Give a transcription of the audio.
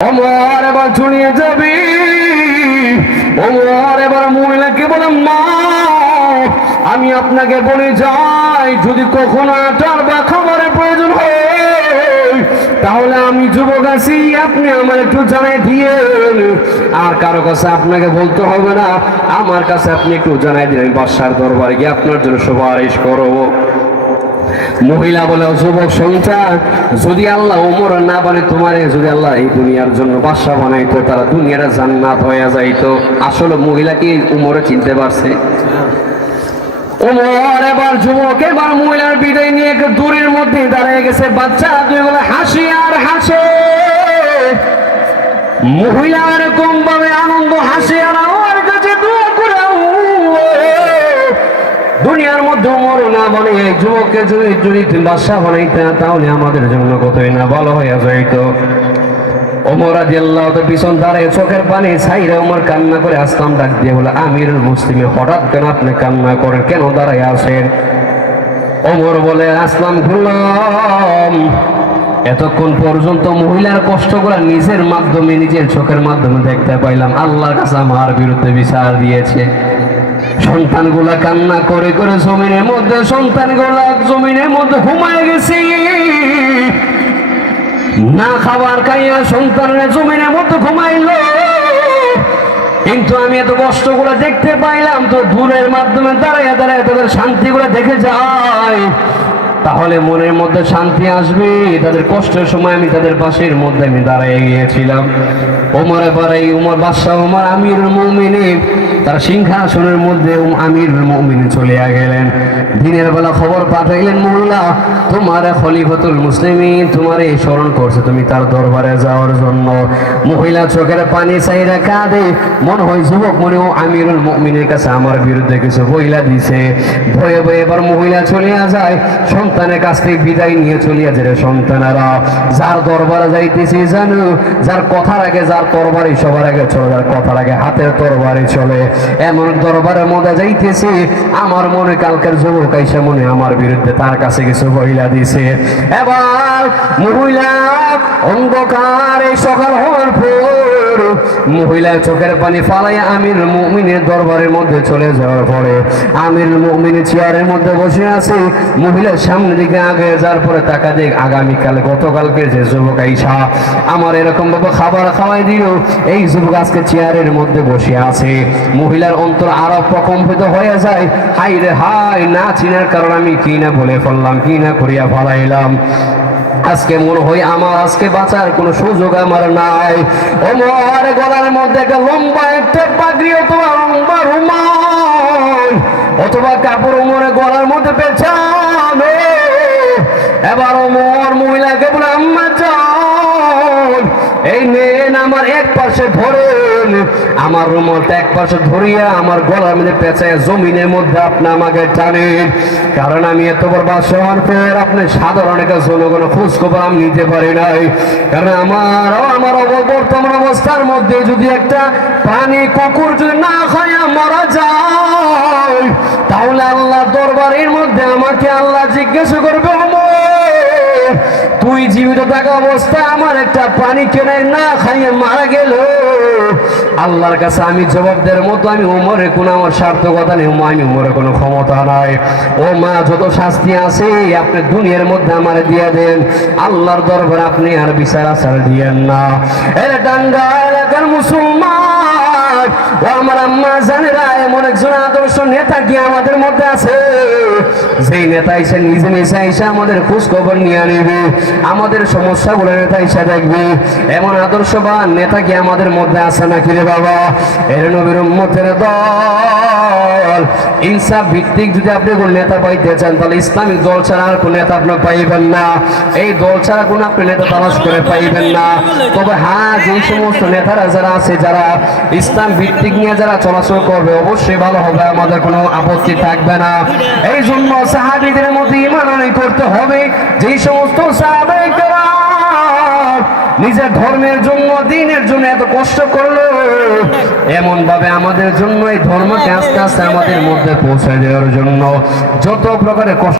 ওমর এবার চলিয়ে যাবি। ওমর এবার মহিলাকে বলে, মা আমি আপনাকে বলে যাই, যদি কখনো আটার বা খাবারের প্রয়োজন হয় তাহলে আমি যুবক আছি, আপনি আমার একটু জানাই দিয়েন। আর কারো কাছে আপনাকে বলতে হবে না, আমার কাছে আপনি একটু জানাই দিন, আমি বাদশার দরবারে গিয়ে আপনার জন্য সুপারিশ করবো। মহিলা বলে, যুবক সন্তান, যদি আল্লাহ ওমর না বলে তোমারে, যদি আল্লাহ এই দুনিয়ার জন্য বাদশা বানাইতো, তারা দুনিয়াটা জান্নাত হয়ে যাইতো। আসলে মহিলা কি উমরে চিনতে পারছে? ওমর এবার যুবক এবার মহিলার বিদায় নিয়ে দূরের মধ্যে দাঁড়িয়ে গেছে। বাচ্চা দুই বলে হাসি আর হাসে। মহিলা এরকম ভাবে আনন্দ হাসি আর আমার কাছে দোয়া করে, দুনিয়ার মধ্যে ওমর না বলে এই যুবককে যদি বাদশা বানাইতে তাহলে আমাদের জন্য কতই না ভালো হয়ে যাইত। ওমর রাদিয়াল্লাহু তাআলা পিছন দাঁড়িয়ে চোখের পানি ছাইরে ওমর কান্না করে আসলাম ডাক দিয়ে বলে, আমিরুল মুসলিমিন হঠাৎ কেন আপনি কান্না করেন, কেন দাঁড়ায় আছেন? ওমর বলে, আসলাম ঘুরলাম, এতক্ষণ পর্যন্ত মহিলার কষ্টগুলো নিজের মাধ্যমে, নিজের চোখের মাধ্যমে দেখতে পাইলাম। আল্লাহর কাছে আমার বিরুদ্ধে বিচার দিয়েছে। সন্তানগুলা কান্না করে করে জমিনের মধ্যে, সন্তানগুলা জমিনের মধ্যে ঘুমায় গেছে। না খাবার খাইয়া সন্তানরা জমিনের মধ্যে ঘুমাইল। কিন্তু আমি এত কষ্টগুলো দেখতে পাইলাম, তো দূরের মাধ্যমে দাঁড়াইয়া দাঁড়াইয়া তাদের শান্তিগুলো দেখে যাই, তাহলে মনের মধ্যে শান্তি আসবে। তাদের কষ্টের সময় আমি তাদের পাশের মধ্যে আমি দাঁড়াইয়া গিয়েছিলাম। ওমর এবার এই উমর বাদশাহ ওমর আমিরুল মুমিনিন, তার সিংহাসনের মধ্যে আমিরুল মুমিনিন চলে গেলেন। দিনের বেলা খবর পাঠাইলেন, মোল্লা তোমার খলিফাতুল মুসলিমিন তোমার এই স্মরণ করছে, তুমি তার দরবারে যাওয়ার জন্য। মহিলা চোখের পানি চাইরা কাঁদে, মনে হয় যুবক মনে ও আমিরুল মুমিনের কাছে আমার বিরুদ্ধে কিছু বইলা দিছে। ভয়ে ভয়ে এবার মহিলা চলিয়া যায়, সন্তানের কাছ থেকে বিদায় নিয়ে চলিয়া যায়। সন্তানেরা যার দরবারে যাইতেছে জানো, যার কথার আগে যার তরবারি সবার আগে চলে, যার কথার আগে হাতের তরবারি চলে, এমন দরবারের মধ্যে যাইতেছে। আমার মনে কালকের যুবক আইসা মনে আমার বিরুদ্ধে তার কাছে কিছু বইলা দিছে। এবার মহিলা অন্ধকার এই সকাল হওয়ার পর মহিলা চোখের পানি ফালাইয়া আমিরুল মুমিনের দরবারের মধ্যে চলে যাওয়ার পরে আমিরুল মুমিনের চেয়ারের মধ্যে বসে আছে। মহিলার সামনে দিকে আগে যার পরে টাকা দিয়ে, আগামীকাল গতকালকে যে যুবক আইসা আমার এরকম ভাবে খাবার খাওয়াই দিল, এই যুবক আজকে চেয়ারের মধ্যে বসে আছে। মহিলার অন্তর আরো প্রকম্পিত হয়ে যায়। হাই রে হাই, না চিনার কারণ আমি কি না বলে ফেললাম, কি না করিয়া ফেলাইলাম। আজকে মনে হয় আমার আজকে বাঁচার কোনো সুযোগ আমার নাই। ওমর গলার মধ্যে একটা লম্বা একটা পাগড়ি অথবা লম্বা রুমাল অথবা কাপড় ওমরের গলার মধ্যে পেঁচানো। এবার ওমর মহিলাকে বলে, আম্মা যান এই নেন আমার এক পাশে ধরেন, আমার রুমালটা এক পাশে ধরিয়া আমার গলার মধ্যে পেঁচায় জমিনের মধ্যে আপনি আমাকে টানেন। কারণ আমি এত বড় বাদশাহ হওয়ার পর আপনি সাধারণ একটা জনগণ খোঁজ খবর আমি নিতে পারি নাই। কারণ আমার বর্তমান অবস্থার মধ্যে যদি একটা প্রাণী কুকুর যদি না খায়া মারা যায়, তাহলে আল্লাহ দরবারের মধ্যে আমাকে আল্লাহ জিজ্ঞাসা করবে, তুই জীবিত থাকা অবস্থায় আমার একটা প্রাণী কেনে না খাইয়ে মারা গেল, আল্লাহর কাছে আমি জবাব দেওয়ার মতো আমি ওমরের কোনো আমার সার্থকতা নেই, আমি ওমরের কোনো ক্ষমতা নাই। ও মা, যত শাস্তি আছে আপনি দুনিয়ার মধ্যে আমার দিয়ে দেন, আল্লাহর দরবারে আপনি আর বিচার আচার দিয়েন না। এর টাঙ্গা এলাকার মুসলমান ও আমার আম্মা জানেরা, এমন একজন আদর্শ নেতা কি আমাদের মধ্যে আছে, যেই নেতা এসে নিজে মেশে এসে আমাদের খোঁজ খবর নিয়ে নেবে, আমাদের সমস্যাগুলো নেতা এসে দেখবে। এমন আদর্শবান নেতা কি আমাদের মধ্যে আছে নাকি রে বাবা? এর নবীর উম্মতের দল, ইনসাফ ভিত্তিক যদি আপনি কোন নেতা পাইতে চান, তাহলে ইসলামিক দল ছাড়া আর কোন নেতা আপনি পাইবেন না। এই দল ছাড়া কোন আপনি নেতা তালাশ করে পাইবেন না। তবে হ্যাঁ, যে সমস্ত নেতারা যারা আছে, যারা ইসলাম ভিত্তিক নিয়ে যারা চলাচল করবে, অবশ্যই ভালো হবে, আমাদের কোনো আপত্তি থাকবে না। এই জন্য সাহাবীদের মধ্যে ঈমান আনয়ন করতে হবে। যে সমস্ত সাহাবায়ে কেরাম নিজের ধর্মের জন্য, দ্বীনের জন্য এত কষ্ট করলো, এমন ভাবে আমাদের জন্য এই ধর্মকে আস্তে আস্তে আমাদের মধ্যে পৌঁছে দেওয়ার জন্য যত প্রকারের কষ্ট